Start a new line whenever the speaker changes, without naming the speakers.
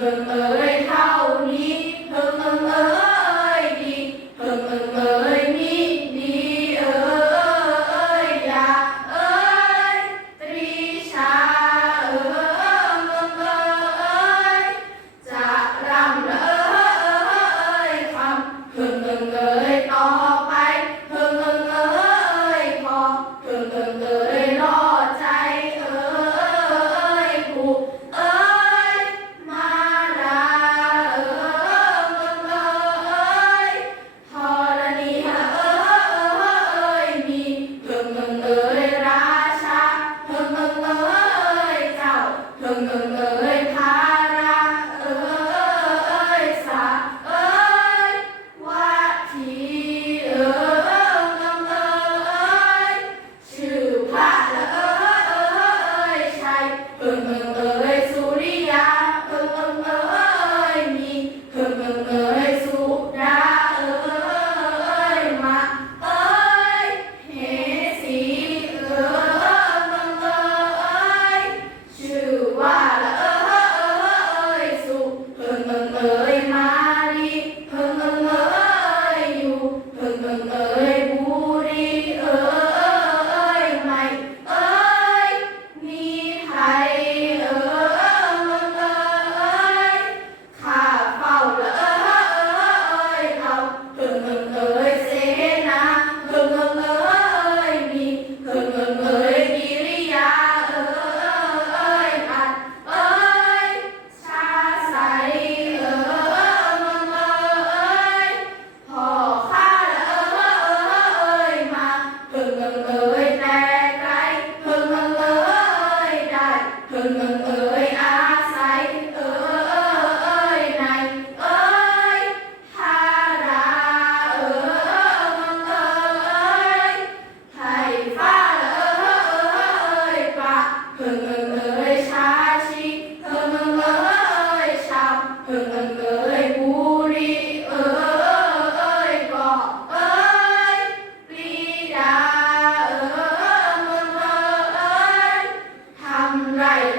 Thank you. Hello. right